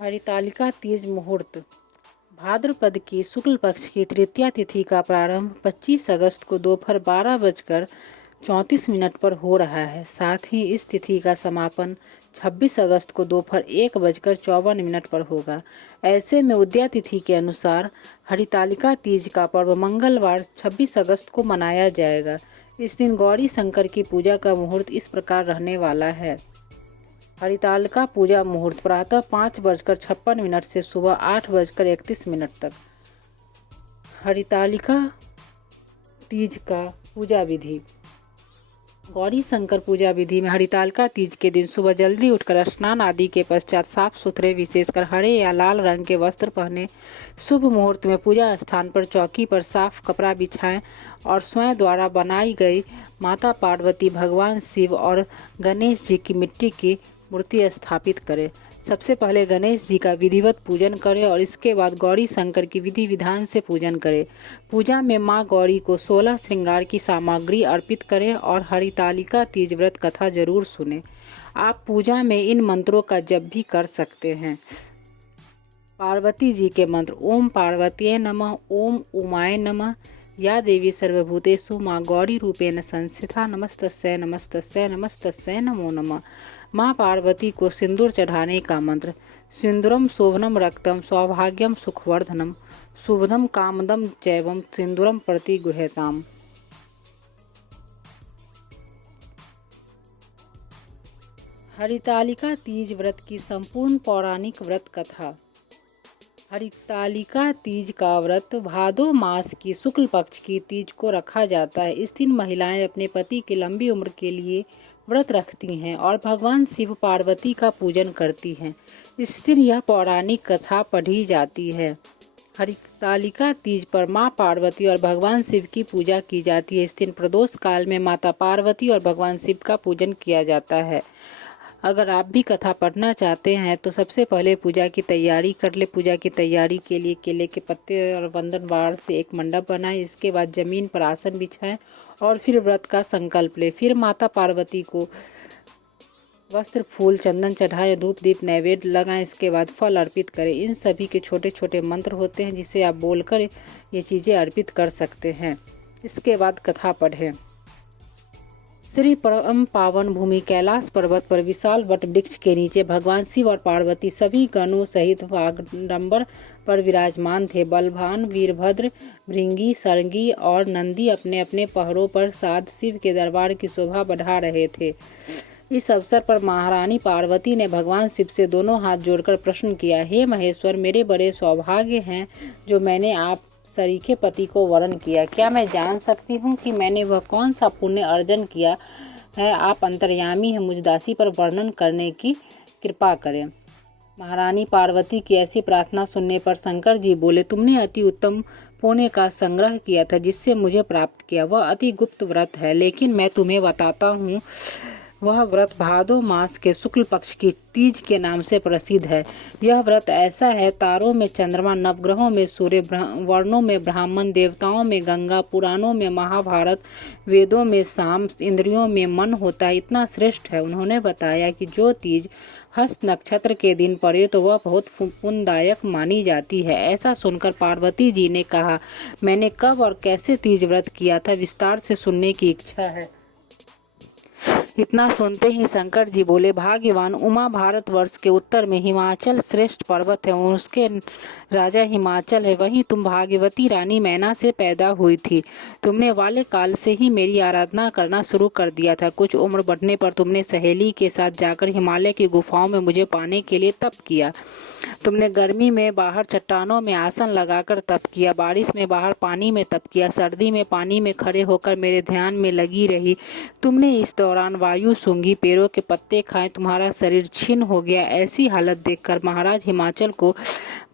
हरितालिका तीज मुहूर्त। भाद्रपद की शुक्ल पक्ष की तृतीया तिथि का प्रारंभ 25 अगस्त को दोपहर 12:34 पर हो रहा है। साथ ही इस तिथि का समापन 26 अगस्त को दोपहर 1:54 पर होगा। ऐसे में उदया तिथि के अनुसार हरितालिका तीज का पर्व मंगलवार 26 अगस्त को मनाया जाएगा। इस दिन गौरी शंकर की पूजा का मुहूर्त इस प्रकार रहने वाला है। हरितालिका पूजा मुहूर्त प्रातः 5:56 से सुबह 8:31 तक। हरितालिका तीज का पूजा विधि। गौरी शंकर पूजा विधि में हरितालिका तीज के दिन सुबह जल्दी उठकर स्नान आदि के पश्चात साफ सुथरे विशेषकर हरे या लाल रंग के वस्त्र पहने शुभ मुहूर्त में पूजा स्थान पर चौकी पर साफ कपड़ा बिछाएं और स्वयं द्वारा बनाई गई माता पार्वती, भगवान शिव और गणेश जी की मिट्टी की मूर्ति स्थापित करें। सबसे पहले गणेश जी का विधिवत पूजन करें और इसके बाद गौरी शंकर की विधि विधान से पूजन करें। पूजा में मां गौरी को 16 श्रृंगार की सामग्री अर्पित करें और हरितालिका तीज व्रत कथा जरूर सुनें। आप पूजा में इन मंत्रों का जप भी कर सकते हैं। पार्वती जी के मंत्र। ओम पार्वतीये नमः, ओम उमाय नमः, या देवी सर्वभूतेषु माँ गौरी रूपेण संस्थिता, नमस्तस्यै नमस्तस्यै नमस्तस्यै नमो नमः। माँ पार्वती को सिंदूर चढ़ाने का मंत्र। सिंदूरम शोभनम रक्तम सौभाग्यम सुखवर्धनम शुभदम कामदम चैवम सिंदूरम प्रति गुह्यताम। हरितालिका तीज व्रत की संपूर्ण पौराणिक व्रत कथा। हरितालिका तीज का व्रत भादो मास की शुक्ल पक्ष की तीज को रखा जाता है। इस दिन महिलाएं अपने पति की लंबी उम्र के लिए व्रत रखती हैं और भगवान शिव पार्वती का पूजन करती हैं। इस दिन यह पौराणिक कथा पढ़ी जाती है। हरितालिका तीज पर मां पार्वती और भगवान शिव की पूजा की जाती है। इस दिन प्रदोष काल में माता पार्वती और भगवान शिव का पूजन किया जाता है। अगर आप भी कथा पढ़ना चाहते हैं तो सबसे पहले पूजा की तैयारी कर ले। पूजा की तैयारी के लिए केले के पत्ते और बंधन बाड़ से एक मंडप बनाएं। इसके बाद जमीन पर आसन बिछाएं और फिर व्रत का संकल्प ले। फिर माता पार्वती को वस्त्र, फूल, चंदन चढ़ाएं, धूप दीप नैवेद्य लगाएं। इसके बाद फल अर्पित करें। इन सभी के छोटे छोटे मंत्र होते हैं जिसे आप बोलकर ये चीज़ें अर्पित कर सकते हैं। इसके बाद कथा पढ़ें। श्री परम पावन भूमि कैलाश पर्वत पर विशाल वट वृक्ष के नीचे भगवान शिव और पार्वती सभी गणों सहित वागडंबर पर विराजमान थे। बलवान वीरभद्र, भृंगी, सरंगी और नंदी अपने अपने पहरों पर साध शिव के दरबार की शोभा बढ़ा रहे थे। इस अवसर पर महारानी पार्वती ने भगवान शिव से दोनों हाथ जोड़कर प्रश्न किया, हे महेश्वर, मेरे बड़े सौभाग्य हैं जो मैंने आप सरीखे पति को वरण किया। क्या मैं जान सकती हूँ कि मैंने वह कौन सा पुण्य अर्जन किया है? आप अंतर्यामी हैं, मुझ दासी पर वर्णन करने की कृपा करें। महारानी पार्वती की ऐसी प्रार्थना सुनने पर शंकर जी बोले, तुमने अति उत्तम पुण्य का संग्रह किया था जिससे मुझे प्राप्त किया। वह अति गुप्त व्रत है, लेकिन मैं तुम्हें बताता हूँ। वह व्रत भादो मास के शुक्ल पक्ष की तीज के नाम से प्रसिद्ध है। यह व्रत ऐसा है, तारों में चंद्रमा, नवग्रहों में सूर्य, वर्णों में ब्राह्मण, देवताओं में गंगा, पुराणों में महाभारत, वेदों में साम, इंद्रियों में मन होता है। इतना श्रेष्ठ है। उन्होंने बताया कि जो तीज हस्त नक्षत्र के दिन पड़े तो वह बहुत पुण्यदायक मानी जाती है। ऐसा सुनकर पार्वती जी ने कहा, मैंने कब और कैसे तीज व्रत किया था, विस्तार से सुनने की इच्छा है। इतना सुनते ही शंकर जी बोले, भाग्यवान उमा, भारतवर्ष के उत्तर में हिमाचल श्रेष्ठ पर्वत है और उसके राजा हिमाचल है। वहीं तुम भाग्यवती रानी मैना से पैदा हुई थी। तुमने वाले काल से ही मेरी आराधना करना शुरू कर दिया था। कुछ उम्र बढ़ने पर तुमने सहेली के साथ जाकर हिमालय की गुफाओं में मुझे पाने के लिए तप किया। तुमने गर्मी में बाहर चट्टानों में आसन लगाकर तप किया, बारिश में बाहर पानी में तप किया, सर्दी में पानी में खड़े होकर मेरे ध्यान में लगी रही। तुमने इस दौरान वायु सूंघी, पेड़ों के पत्ते खाए, तुम्हारा शरीर छिन्न हो गया। ऐसी हालत देखकर महाराज हिमाचल को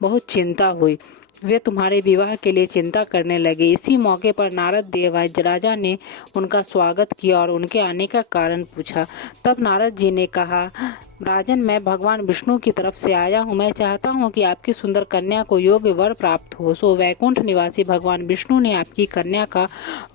बहुत चिंता हुई। वे तुम्हारे विवाह के लिए चिंता करने लगे। इसी मौके पर नारद देवराज राजा ने उनका स्वागत किया और उनके आने का कारण पूछा। तब नारद जी ने कहा, राजन, मैं भगवान विष्णु की तरफ से आया हूँ। मैं चाहता हूँ कि आपकी सुंदर कन्या को योग्य वर प्राप्त हो। सो वैकुंठ निवासी भगवान विष्णु ने आपकी कन्या का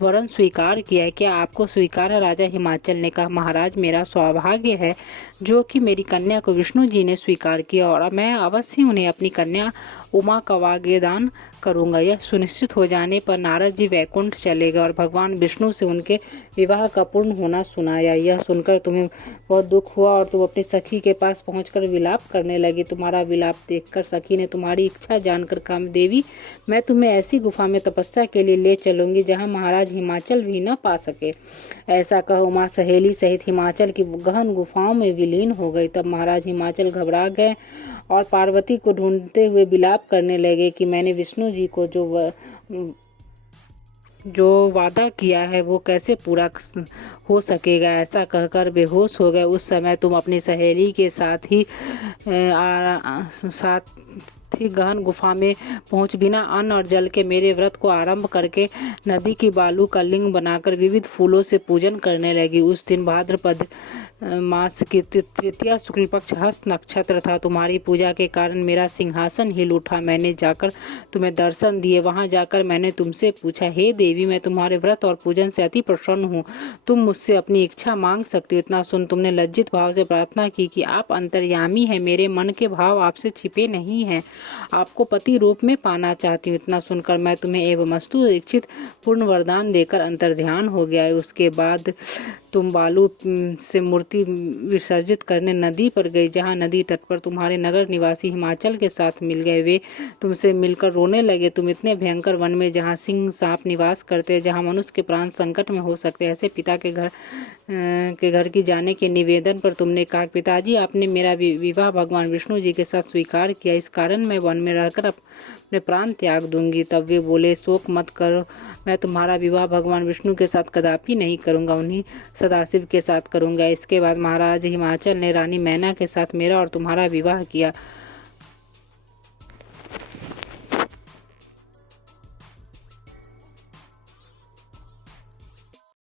वरन स्वीकार किया है। क्या आपको स्वीकार है? राजा हिमाचल ने कहा, महाराज, मेरा सौभाग्य है जो कि मेरी कन्या को विष्णु जी ने स्वीकार किया और मैं अवश्य उन्हें अपनी कन्या उमा का वाग्दान करूंगा। यह सुनिश्चित हो जाने पर नारद जी वैकुंठ चले गए और भगवान विष्णु से उनके विवाह का पूर्ण होना सुनाया। यह सुनकर तुम्हें बहुत दुख हुआ और तुम अपनी सखी के पास पहुंचकर विलाप करने लगी। तुम्हारा विलाप देखकर सखी ने तुम्हारी इच्छा जानकर कहा, देवी, मैं तुम्हें ऐसी गुफा में तपस्या के लिए ले चलूंगी जहाँ महाराज हिमाचल भी न पा सके। ऐसा कह उमा सहेली सहित हिमाचल की गहन गुफाओं में विलीन हो गई। तब महाराज हिमाचल घबरा गए और पार्वती को ढूंढते हुए विलाप करने लगे कि मैंने विष्णु जी को जो वादा किया है वो कैसे पूरा हो सकेगा। ऐसा कहकर बेहोश हो गए। उस समय तुम अपनी सहेली के साथ ही गहन गुफा में पहुंच बिना अन्न और जल के मेरे व्रत को आरंभ करके नदी की बालू का लिंग बनाकर विविध फूलों से पूजन करने लगी। उस दिन भाद्रपद मास की तृतीया शुक्ल पक्ष हस्त नक्षत्र था। तुम्हारी पूजा के कारण मेरा सिंहासन हिल उठा। मैंने जाकर तुम्हें दर्शन दिए। वहां जाकर मैंने तुमसे पूछा, हे देवी, मैं तुम्हारे व्रत और पूजन से अति प्रसन्न हूँ। तुम मुझसे अपनी इच्छा मांग सकती हो। इतना सुन तुमने लज्जित भाव से प्रार्थना की कि आप अंतर्यामी हैं, मेरे मन के भाव आपसे छिपे नहीं हैं, आपको पति रूप में पाना चाहती हूँ। इतना सुनकर मैं तुम्हें एवमस्तु इच्छित पूर्ण वरदान देकर अंतर्ध्यान हो गया। उसके बाद तुम बालू से मूर्ति विसर्जित करने नदी पर गई, जहाँ नदी तट पर तुम्हारे नगर निवासी हिमाचल के साथ मिल गए। वे तुमसे मिलकर रोने लगे। तुम इतने भयंकर वन में जहाँ सिंह सांप निवास करते हैं, जहाँ मनुष्य के प्राण संकट में हो सकते हैं, ऐसे पिता के घर की जाने के निवेदन पर तुमने कहा, पिताजी, आपने मेरा विवाह भगवान विष्णु जी के साथ स्वीकार किया, इस कारण मैं वन में रहकर अपने प्राण त्याग दूंगी। तब वे बोले, शोक मत करो, मैं तुम्हारा विवाह भगवान विष्णु के साथ कदापि नहीं करूंगा, उन्हीं सदाशिव के साथ करूंगा। इसके बाद महाराज हिमाचल ने रानी मैना के साथ मेरा और तुम्हारा विवाह किया।